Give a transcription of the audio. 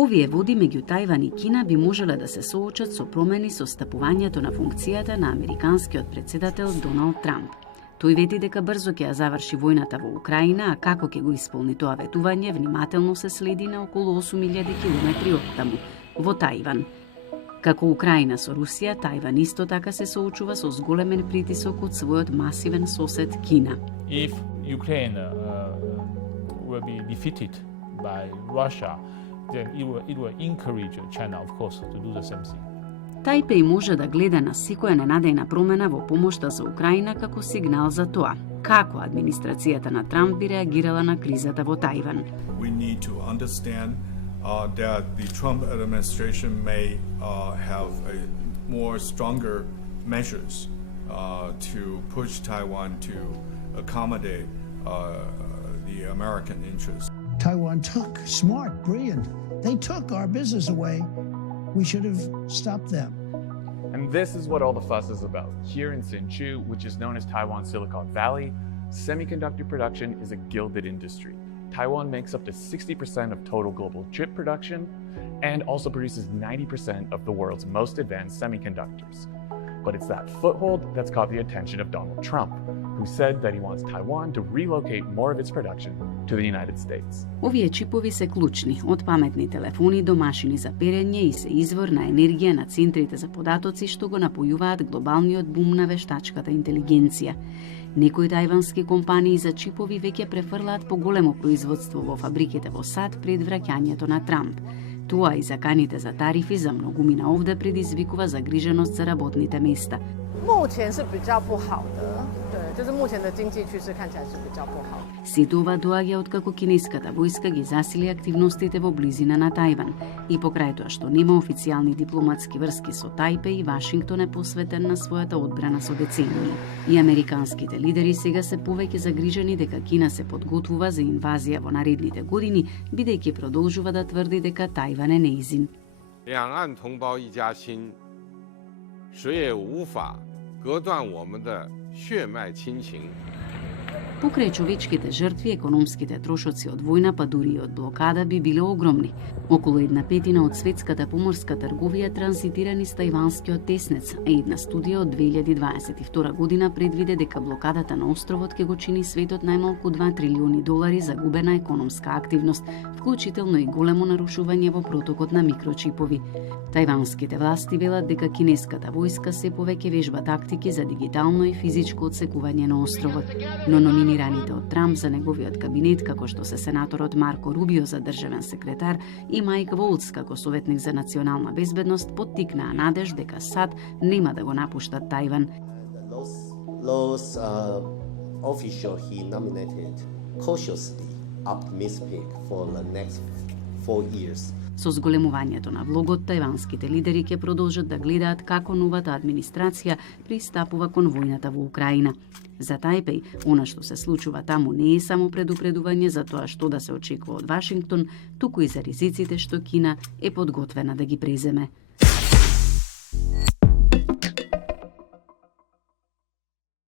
Овие води меѓу Тајван и Кина би можеле да се соочат со промени со стапувањето на функцијата на американскиот председател Доналд Трамп. Тој вети дека брзо ќе ја заврши војната во Украина, а како ќе го исполни тоа ветување, внимателно се следи на околу 8000 километри оттаму, во Тајван. Како Украина со Русија, Тајван исто така се соочува со зголемен притисок од својот масивен сосед Кина. If Ukraine will be defeated by Russia, then it will encourage China, of course, to do the same thing. Тајпеј може да гледа на секоја ненадејна промена во помошта за Украина како сигнал за тоа. Како администрацијата на Трамп би реагирала на кризата во Тајван? We need to understand that the Trump administration may have a more stronger measures to push Taiwan to accommodate the American interests. Taiwan took, smart, brilliant. They took our business away. We should have stopped them. And this is what all the fuss is about. Here in Hsinchu, which is known as Taiwan's Silicon Valley, semiconductor production is a gilded industry. Taiwan makes up to 60% of total global chip production and also produces 90% of the world's most advanced semiconductors. But it's that foothold that's caught the attention of Donald Trump, who said that he wants Taiwan to relocate more of its production to the United States. Овие чипови се клучни, од паметни телефони до машини за перење и се извор на енергија на центрите за податоци што го напојуваат глобалниот бум на вештачката интелигенција. Некои тајвански компании за чипови веќе префрлаат поголемо производство во фабриките во САД пред враќањето на Трамп. Тоа и заканите за тарифи за многумина овде предизвикува загриженост за работните места. 目前是比较不好的，对，就是目前的经济趋势看起来是比较不好。 Сите ова доаѓа откако кинеската војска ги засили активностите во близина на Тајван и покрај тоа што нема официјални дипломатски врски со Тајпеј, Вашингтон е посветен на својата одбрана со децении. И американските лидери сега се повеќе загрижени дека Кина се подготвува за инвазија во наредните години, бидејќи продолжува да тврди дека Тајван е неизин. 两岸同胞一家亲，谁也无法隔断我们的血脉亲情。 Покрај човечките жртви, економските трошоци од војна, па дури и од блокада би биле огромни. Околу 1/5 од светската поморска трговија транзитира низ тајванскиот теснец, а една студија од 2022 година предвиде дека блокадата на островот ќе го чини светот најмалку $2 трилиони загубена економска активност, вклучително и големо нарушување во протокот на микрочипови. Тајванските власти велат дека кинеската војска се повеќе вежба тактики за дигитално и физичко одсекување на островот, но номинираните од Трамп за неговиот кабинет, како што се сенаторот Марко Рубио за државен секретар и Майк Волц како советник за национална безбедност, поттикнаа надеж дека САД нема да го напуштат Тајван. Those officials he nominated cautiously optimistic for the next 4 years. Со зголемувањето на влогот, тајванските лидери ќе продолжат да гледаат како новата администрација пристапува кон војната во Украина. За Тајпеј, она што се случува таму не е само предупредување за тоа што да се очекува од Вашингтон, туку и за ризиците што Кина е подготвена да ги преземе.